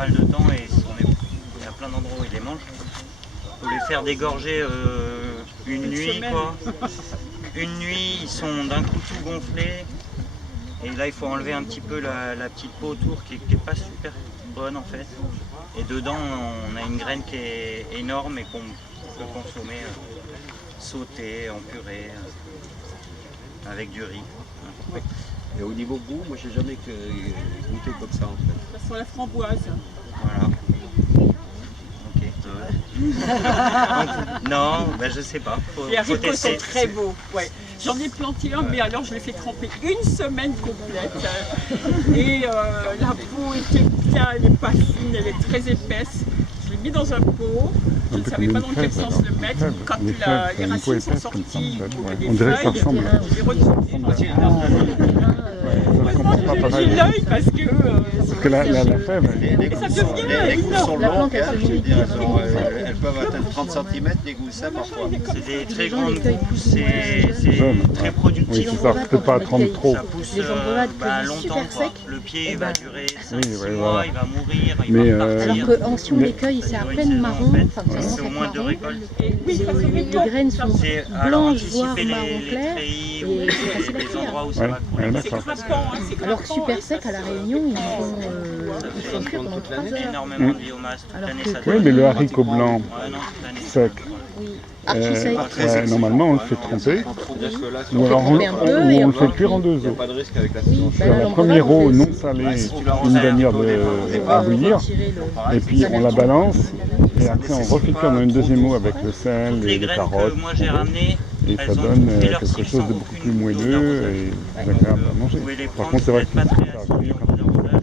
mal de temps et il y a plein d'endroits où ils les mangent. Il faut les faire dégorger une nuit quoi. Une nuit, ils sont d'un coup tout gonflés. Et là, il faut enlever un petit peu la petite peau autour qui est pas super bonne en fait. Et dedans, on a une graine qui est énorme et qu'on peut consommer sautée, en purée, avec du riz. Ouais. Et au niveau goût, moi j'ai jamais goûté comme ça en fait. Ça sent la framboise. Voilà. Ok. Non, ben je sais pas. Les Faut haricots sont tester. très beaux. Ouais. J'en ai planté un, mais alors je l'ai fait tremper une semaine complète. Et la peau était bien, elle n'est pas fine, elle est très épaisse. Je l'ai mis dans un pot. Je ne savais pas dans quel sens le mettre. Quand les racines sont sorties, On dirait que ça ressemble. je l'ai retourné. J'ai l'œil parce que La fève, Les ça gousses devient sont énorme. longues, hein, je veux dire, elles peuvent atteindre 30 cm les goussins parfois. C'est des très grandes pousses, c'est Jaune. très oui, productif. c'est ça, peut-être pas attendre trop. Ça pousse Les emballades longtemps. super Quoi. secs. Le pied va durer 5-6 ouais, mois, voilà. il va mourir, il Mais, va Alors repartir. que si on les cueille, c'est à peine marron, enfin ça commence C'est à au être moins deux marron. récoltes. Oui, ça, c'est Les mignon. graines sont C'est blanches, voire anticiper marron les clair. treillis et ou c'est facile à les cuire. endroits où ça Ouais, va couler. ouais, C'est d'accord. frappant, hein, c'est Alors que frappant, super hein, sec à la Réunion, ils font cuire pendant 3 heures. Énormément de biomasse, toute Alors l'année que- ça Oui, donne. mais le haricot blanc Ouais, non, toute l'année. sec, Oui, archi sec. ouais, normalement on le fait tremper, C'est-à-dire que là, ou alors tremper un peu et on le après- fait cuire en 2 il n'y a eaux. pas de risque avec la Oui, saison. bah Sur là, la l'embrun, première on eau fait- non salée, une demi-heure à bouillir, et puis on la balance, et après on refait cuire dans une deuxième eau avec le sel Toutes et les les graines carottes, que moi j'ai ramenées, et elles ça ont donne toutes fait leur quelque cycle chose sans de beaucoup plus aucune moelleux et plus agréable à manger. Vous pouvez les Par prendre, contre c'est vrai vous n'êtes que pas très ça assis cuire. en arrosage. Là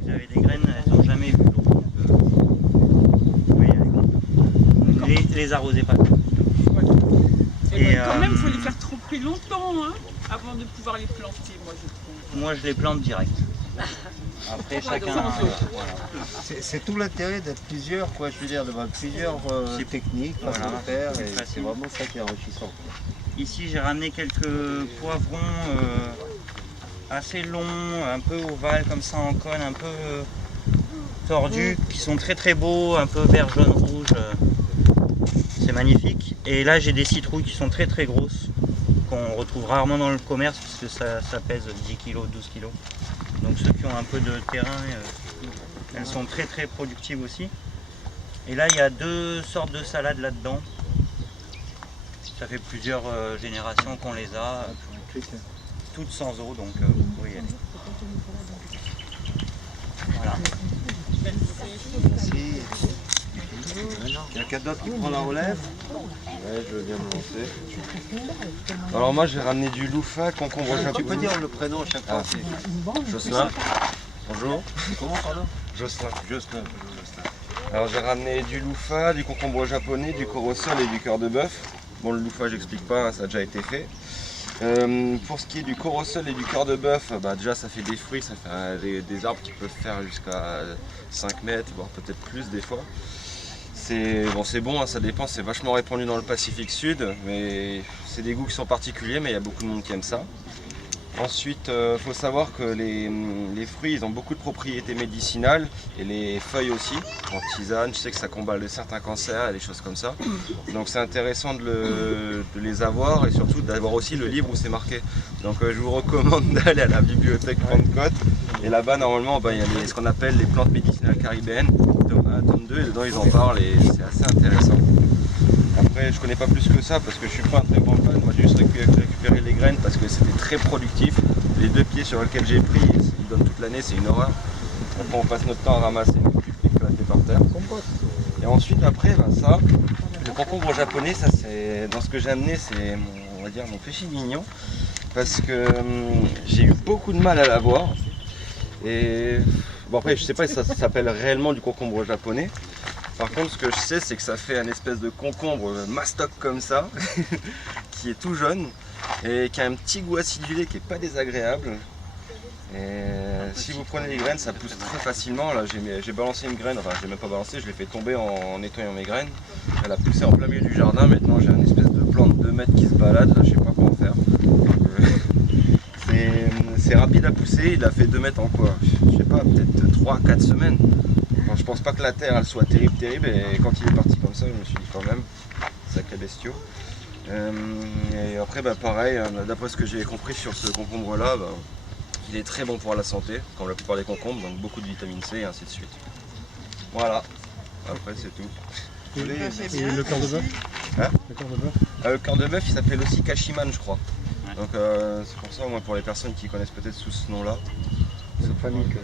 vous avez des graines, elles n'ont jamais vu l'eau. Vous pouvez y aller. Les arrosez pas. Et Et, quand même, il faut les faire tremper longtemps hein, avant de pouvoir les planter, moi je trouve. Moi je les plante direct. Après chacun. sans eau. Voilà. C'est tout l'intérêt d'être plusieurs, quoi, je veux dire, d'avoir plusieurs techniques, façons Voilà. de faire, C'est et facile. c'est vraiment ça qui est enrichissant. Ici j'ai ramené quelques poivrons assez longs, un peu ovales comme ça en cône, un peu tordus, qui sont très très beaux, un peu vert, jaune, rouge. C'est magnifique. Et là j'ai des citrouilles qui sont très très grosses, qu'on retrouve rarement dans le commerce puisque ça pèse 10 kg, 12 kg. Donc ceux qui ont un peu de terrain, elles sont très très productives aussi. Et là il y a 2 sortes de salades là-dedans. Ça fait plusieurs générations qu'on les a, toutes sans eau, donc vous pouvez y aller. Voilà. Merci. Il y a quelqu'un d'autre qui prend la relève? Ouais, je veux bien me lancer. Alors moi j'ai ramené du loufa, concombre Tu peux japonais. dire le prénom à chaque fois. Jocelyn. Bonjour. Comment, pardon? Jocelyn. Jocelyn. Alors j'ai ramené du loufa, du concombre japonais, du corosol et du cœur de bœuf. Bon le loufa j'explique pas, hein, ça a déjà été fait. Pour ce qui est du corosol et du cœur de bœuf, bah, déjà ça fait des fruits, ça fait des arbres qui peuvent faire jusqu'à 5 mètres, voire peut-être plus des fois. C'est bon, hein, ça dépend, c'est vachement répandu dans le Pacifique Sud, mais c'est des goûts qui sont particuliers, mais il y a beaucoup de monde qui aime ça. Ensuite, il faut savoir que les fruits, ils ont beaucoup de propriétés médicinales, et les feuilles aussi, en tisane, je sais que ça combat certains cancers et des choses comme ça. Donc c'est intéressant de les avoir, et surtout d'avoir aussi le livre où c'est marqué. Donc je vous recommande d'aller à la bibliothèque Pentecôte, et là-bas normalement il y a ce qu'on appelle les plantes médicinales caribéennes, tome 1, tome 2, et dedans ils en parlent, et c'est assez intéressant. Après je connais pas plus que ça parce que je suis pas un très grand fan, moi j'ai juste récupéré les graines parce que c'était très productif. Les 2 pieds sur lesquels j'ai pris, ils donnent toute l'année, c'est une horreur. Après on passe notre temps à ramasser nos pulpes éclatées par terre. Et ensuite après ça, le concombre japonais, ça c'est dans ce que j'ai amené, c'est on va dire mon péché mignon. Parce que j'ai eu beaucoup de mal à l'avoir. Et bon après je sais pas si ça s'appelle réellement du concombre japonais. Par contre, ce que je sais, c'est que ça fait un espèce de concombre mastoc comme ça, qui est tout jaune, et qui a un petit goût acidulé qui n'est pas désagréable. Et si vous prenez les graines, ça pousse très facilement. Là, j'ai balancé une graine, enfin, je l'ai même pas balancé, je l'ai fait tomber en nettoyant mes graines. Elle a poussé en plein milieu du jardin. Maintenant, j'ai une espèce de plante de 2 mètres qui se balade. Là, je sais pas comment faire. C'est rapide à pousser. Il a fait 2 mètres en quoi? Je sais pas, peut-être 3-4 semaines. Enfin, je pense pas que la terre elle soit terrible et quand il est parti comme ça je me suis dit quand même, sacré bestiaux. Et après bah, pareil, d'après ce que j'ai compris sur ce concombre là, bah, il est très bon pour la santé, comme la plupart des concombres, donc beaucoup de vitamine C et ainsi de suite. Voilà, après c'est tout. Et le cœur de bœuf Hein? Le cœur de bœuf Le cœur de bœuf il s'appelle aussi Kashiman je crois. Donc c'est pour ça, moi, pour les personnes qui connaissent peut-être sous ce nom là. C'est une famille que...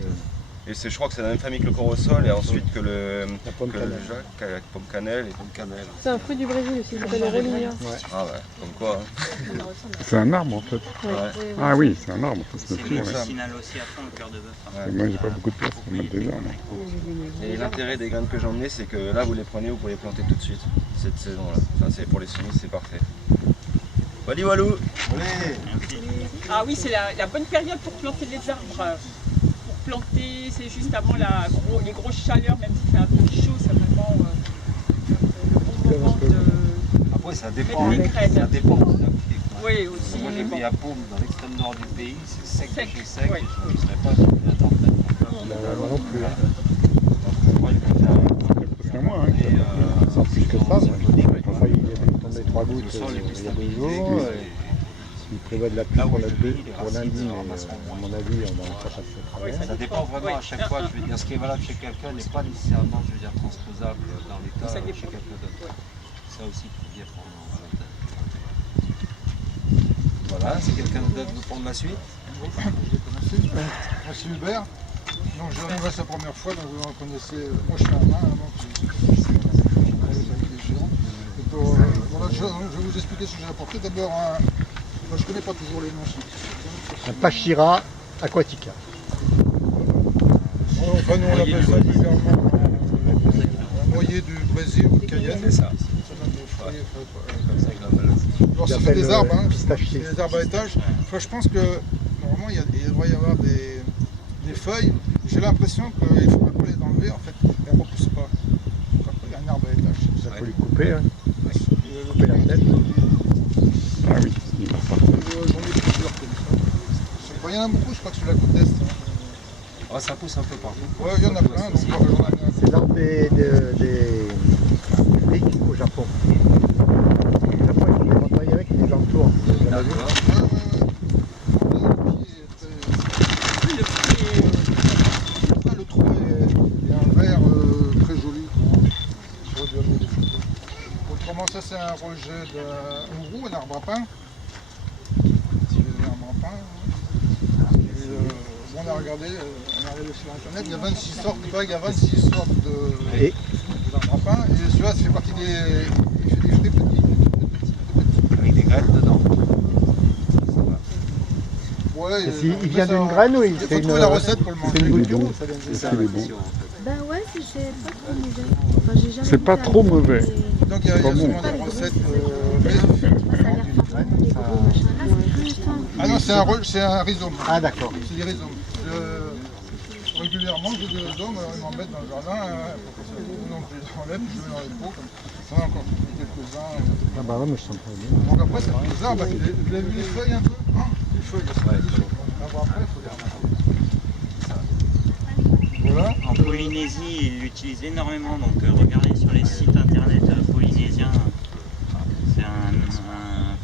Et c'est, je crois que c'est la même famille que le corosol et ensuite que le cannelle. Jacques, avec pomme cannelle et pomme cannelle. C'est un fruit du Brésil aussi, il s'appelle le rolinha. Ah ouais, comme quoi. Hein. C'est un arbre en fait. Ouais. Ah oui, c'est un arbre, ça se C'est trouve. Ouais. médicinal aussi à fond le cœur de bœuf. Hein. Ouais. Moi j'ai pas beaucoup de place pour mettre des arbres. Et l'intérêt des graines que j'ai emmenées, c'est que là vous les prenez, vous pouvez les planter tout de suite, cette saison-là. Enfin, c'est pour les semis, c'est parfait. Wally Walou. Ah oui, c'est la bonne période pour planter les arbres. Pour planter, c'est juste avant les grosses chaleurs, même si c'est un peu chaud, c'est vraiment le bon moment de... Après, ça dépend. Mettre les graines. Ça dépend de la boutique. Oui, aussi. Moi, j'ai pris à Paume, dans l'extrême nord du pays, c'est sec, Sec, chez sec, ouais. et je ne serais pas sur la tempête. Moi non plus. Moi, je préfère C'est moi hein, qui a plus que ça. Enfin, il avait tombé 3 gouttes le sol est plus il y a 2 stabilisé. jours. Il prévoit de la pluie Là où pour les lundi, prix, les pour racines lundi, se mais ramasseront à mon avis, on va pas passer à travers. Ça dépend vraiment à chaque fois, je veux dire, ce qui est valable chez quelqu'un n'est pas nécessairement, je veux dire, transposable dans l'état Ça chez dépend. quelqu'un d'autre. Ça aussi, il faut bien prendre en tête. Voilà, si quelqu'un d'autre veut prendre la suite. Moi c'est Hubert, donc je viens la première fois, donc vous me reconnaissez, moi je suis un nain, donc je travaille avec les géants. Et voilà, je vais vous expliquer ce que j'ai apporté. D'abord, je ne connais pas toujours les noms. Un Pachira aquatica. Enfin, nous on l'appelle ça vulgairement un noyer du Brésil ou de Cayenne. C'est ça. donne des fruits, Comme ça, il va alors ça fait des arbres, hein, pistachier. des arbres à étage. Enfin, je pense que normalement il devrait y avoir des feuilles. J'ai l'impression qu'il ne faudrait pas les enlever, en fait, elles ne repoussent pas. Il y a un arbre à étage. Il faut les couper, hein. Couper la tête. Ah oui, il va repartir. J'en ai plusieurs comme ça. Il y en a beaucoup, je crois que sur la côte est. Oh, ça pousse un peu partout. Ouais, il y en a plein, donc j'en ai mis un peu. C'est l'arbre des flics au Japon. Au Japon, ils vont travailler avec les entours. Vous en avez vu? Le trou est un vert très joli. J'aurais dû amener des photos. Autrement, ça c'est un rejet d'un roux, un arbre à pain. C'est un arbre à pain. Et, on a regardé sur internet, il y a 26 sortes, il y a 26 sortes d'arbres à pain. Et celui-là, ça fait partie il fait des fruits petits. Avec des graines dedans. Ouais, Il vient d'une graine ou il faut fait trouver la recette pour le manger. une bouture? Est-ce qu'il est bon? Bah ouais, c'est pas trop mauvais. Enfin, j'ai jamais C'est goûté pas un trop truc, mauvais. mais- Donc il y a pas bon. souvent des recettes. Tu vois, ça a l'air forcément des gros machins. Là, c'est plus fin. Ah non, c'est un rhizome. Ah d'accord. C'est des rhizomes. Régulièrement, j'ai des rhizomes, ils m'embêtent dans le jardin. Donc je les enlève, je les mets dans les pots. J'en ai encore quelques-uns. Ah bah ouais, mais je sens pas bien. Donc après, ça fait des arbres. Vous avez vu les feuilles un peu? Les feuilles, après, il faut les ramasser. Voilà. En Polynésie, ils l'utilisent énormément, donc regardez sur les sites internet polynésiens. C'est un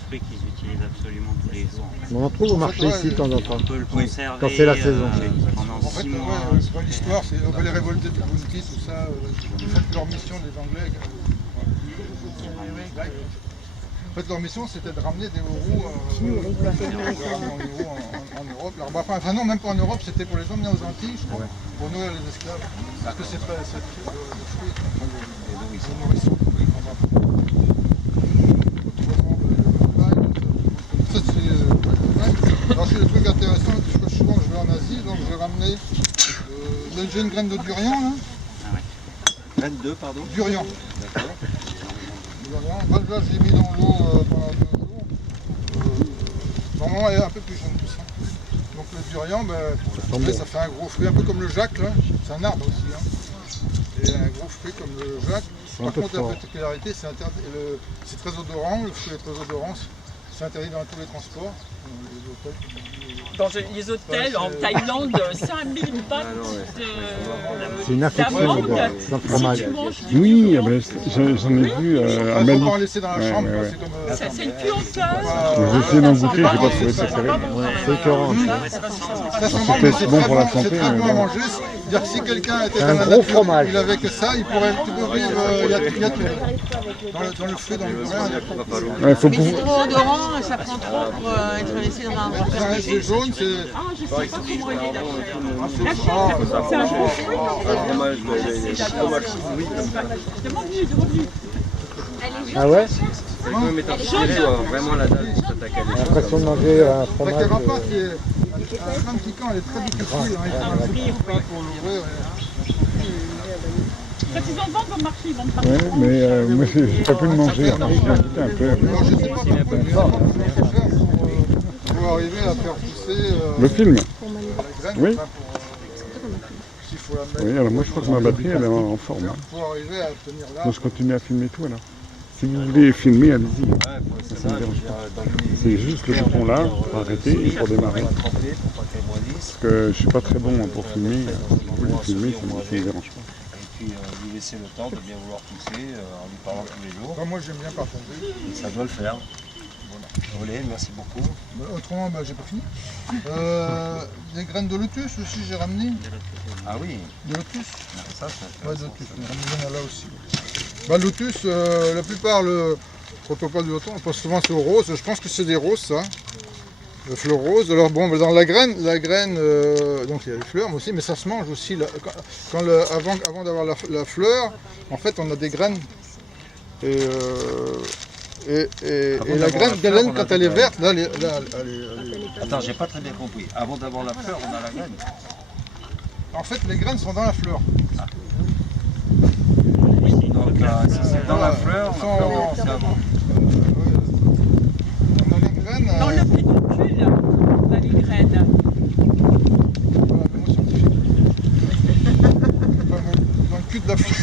fruit qu'ils utilisent absolument tous les jours. On en trouve au marché ici de temps en temps. On peut le conserver Quand c'est la saison. pendant En fait, 6 mois. c'est pas l'histoire, c'est on peut les révolter du Bounty, tout ça. Ils font leur mission, les Anglais. En fait, leur mission, c'était de ramener des Ourous en Europe. Enfin non, même pas en Europe, c'était pour les emmener aux Antilles, je crois, pour nourrir les esclaves. Parce que c'est le fruit, le nourrisson. Ça, c'est alors, c'est des trucs intéressants, parce que souvent je vais en Asie, donc je vais ramener. J'ai une graine de durian là. 22, pardon. Durian. D'accord. Là, je l'ai mis dans l'eau pendant 2 jours. Normalement, elle est un peu plus jeune que ça. Donc le durian, ça fait un gros fruit, un peu comme le jacque, là. C'est un arbre aussi. Hein. Et un gros fruit comme le jacque. Par contre, la particularité, c'est très odorant, le fruit est très odorant. C'est interdit dans tous les transports. Dans les hôtels, en Thaïlande, 5000 bahts C'est une infection d'amende dans le fromage. si tu manges du Oui, ah ben, j'en ai vu à Il ne Mali. faut pas en laisser dans la chambre. ouais, ouais. C'est comme, Ça, c'est une puanteur. J'ai essayé d'en goûter, j'ai pas trouvé ça terrible. C'est écœurant. ça sent bon, mais c'est bon très pour la bon, c'est santé, très mais bon à bon. manger. C'est-à-dire que si quelqu'un était C'est dans un la gros nature, fromage. il avait que ça, tu peux vivre, il y a tout. Dans le fruit, dans le grain. Ouais, faut Mais c'est pouvoir- trop odorant, ça prend trop pour être laissé dans un Ça reste jaune, c'est... Ah, je sais pas comment il est là. c'est- La chair, c'est un bon fruit. Demande-lui. Ah ouais? Vraiment la dalle pour s'attaquer à J'ai l'impression de manger un La fromage. carapace, un crème piquant, elle est très difficile. Il faut un petit peu pour l'ouvrir. Quand ils en vendent au marché, ils vendent partout. Ouais, mais moi j'ai pas pu le manger, alors j'ai goûté un peu. Moi, je sais pas pourquoi, mais comment faire pour arriver à faire pousser Le film? la graine. Oui. Enfin, s'il faut la mettre. Oui, alors moi je crois que ma batterie elle est en forme. Hein. Pour arriver à obtenir là. Donc je continue à filmer tout alors. Si vous voulez filmer, allez-y. Ça me dérange pas. C'est juste le bouton là, pour arrêter et pour démarrer. Parce que je suis pas très bon pour filmer. Vous le filmer, ça me dérange pas. Et puis lui laisser le temps de bien vouloir pousser en lui parlant tous les jours. Moi, j'aime bien partager. Et ça doit le faire. Voilà. Merci beaucoup. Autrement, j'ai pas fini. Des graines de lotus aussi, j'ai ramené. Ah oui, De lotus. ça c'est Ouais, de lotus. Il y en a là aussi. Bah, le lotus, la plupart, quand on parle du lotus, on pense souvent sur rose. Je pense que c'est des roses, ça. Le fleur rose. Alors bon, dans la graine, donc il y a les fleurs mais aussi, mais ça se mange aussi. Avant d'avoir la fleur, en fait, on a des graines. Et la graine, quand elle est verte, là, elle est. Attends, j'ai pas très bien compris. Avant d'avoir la fleur, on a la graine. En fait, les graines sont dans la fleur. Donc si c'est dans la fleur, c'est avant. On a les graines. Dans le pédoncule, on a les graines. Voilà, le mot scientifique. Dans le cul de la fleur.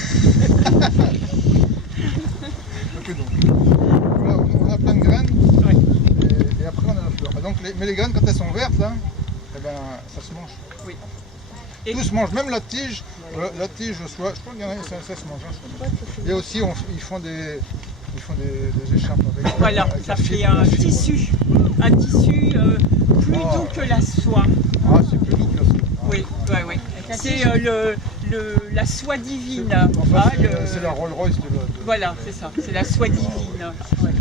Le pédoncule. Voilà, on a plein de graines. Et après, on a la fleur. Donc, mais les graines, quand elles sont vertes, là, eh ben, ça se mange. Oui. Tout se mange, même la tige. La tige, je crois qu'il y en a, ça se mange. Hein, et aussi, ils font des écharpes avec. Voilà, avec ça la fait fibre, un la fibre. tissu. Un tissu plus doux que la soie. Ah, c'est plus doux que la soie. Oui, oui. C'est la soie divine. Enfin, Ah, c'est la Rolls Royce de la. Voilà, c'est ça, c'est la soie divine. Ouais.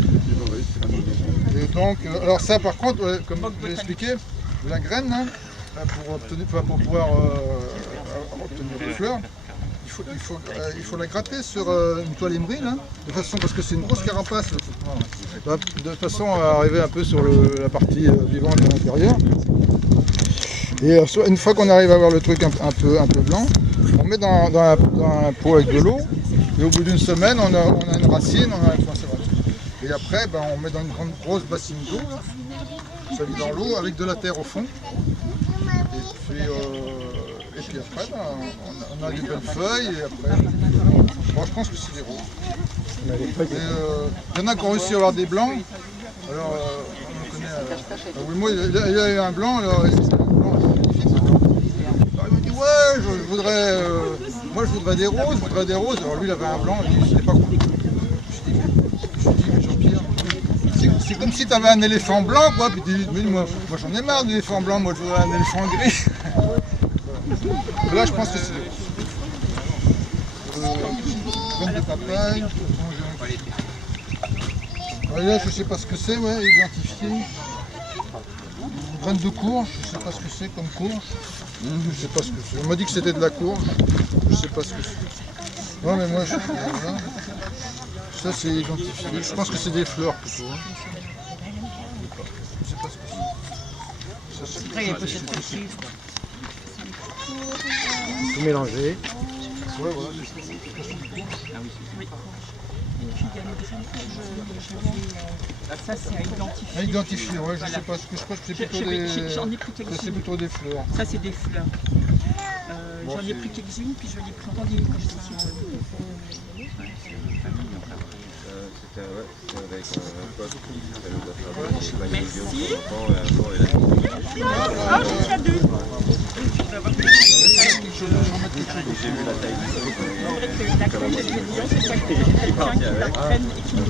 Et donc, alors ça par contre, comme je l'ai expliqué, la graine, hein, pour pouvoir obtenir des fleurs, il faut la gratter sur une toile émerille, là, de façon, parce que c'est une grosse carapace, de façon à arriver un peu sur la partie vivante de l'intérieur. Et une fois qu'on arrive à avoir le truc un peu blanc, on met dans un pot avec de l'eau, et au bout d'une semaine, on a une racine, et après, on met dans une grosse bassine d'eau, ça vit dans l'eau avec de la terre au fond. Et puis après, on a des belles feuilles, et après, je pense que c'est des roses. Il y en a qui ont réussi à avoir des blancs. Alors, on connaît. Moi, il y a eu un blanc, alors, il me dit ouais, je voudrais des roses, Alors lui, il avait un blanc, il dit c'était pas cool. Je dis mais Jean-Pierre, c'est comme si tu avais un éléphant blanc, quoi. Puis tu dis, mais moi j'en ai marre d'éléphant blanc, moi je voudrais un éléphant gris. Là, je pense que c'est graines de papaye. Là, je sais pas ce que c'est, ouais, identifié. Graines de courge, je sais pas ce que c'est comme courge. Je sais pas ce que c'est. On m'a dit que c'était de la courge. Je sais pas ce que c'est. Non mais moi, voilà. Ça c'est identifié. Je pense que c'est des fleurs plutôt. Hein. Je sais pas ce que c'est. Ça, Après, il y a peut-être aussi. Tout mélanger. Ouais, voilà. puis il y a les graines que ça c'est à identifier. À identifier, ouais, je Voilà. sais pas ce que je pense, c'est plutôt des... J'en ai pris Ça, c'est quelques-unes. plutôt des fleurs. Ça c'est des fleurs. J'en ai pris quelques-unes, puis je les plantais comme ça. Merci. Ah, j'en suis à 2. J'ai vu la taille du truc. La taille de c'est ça que quelqu'un qui la prenne et qui me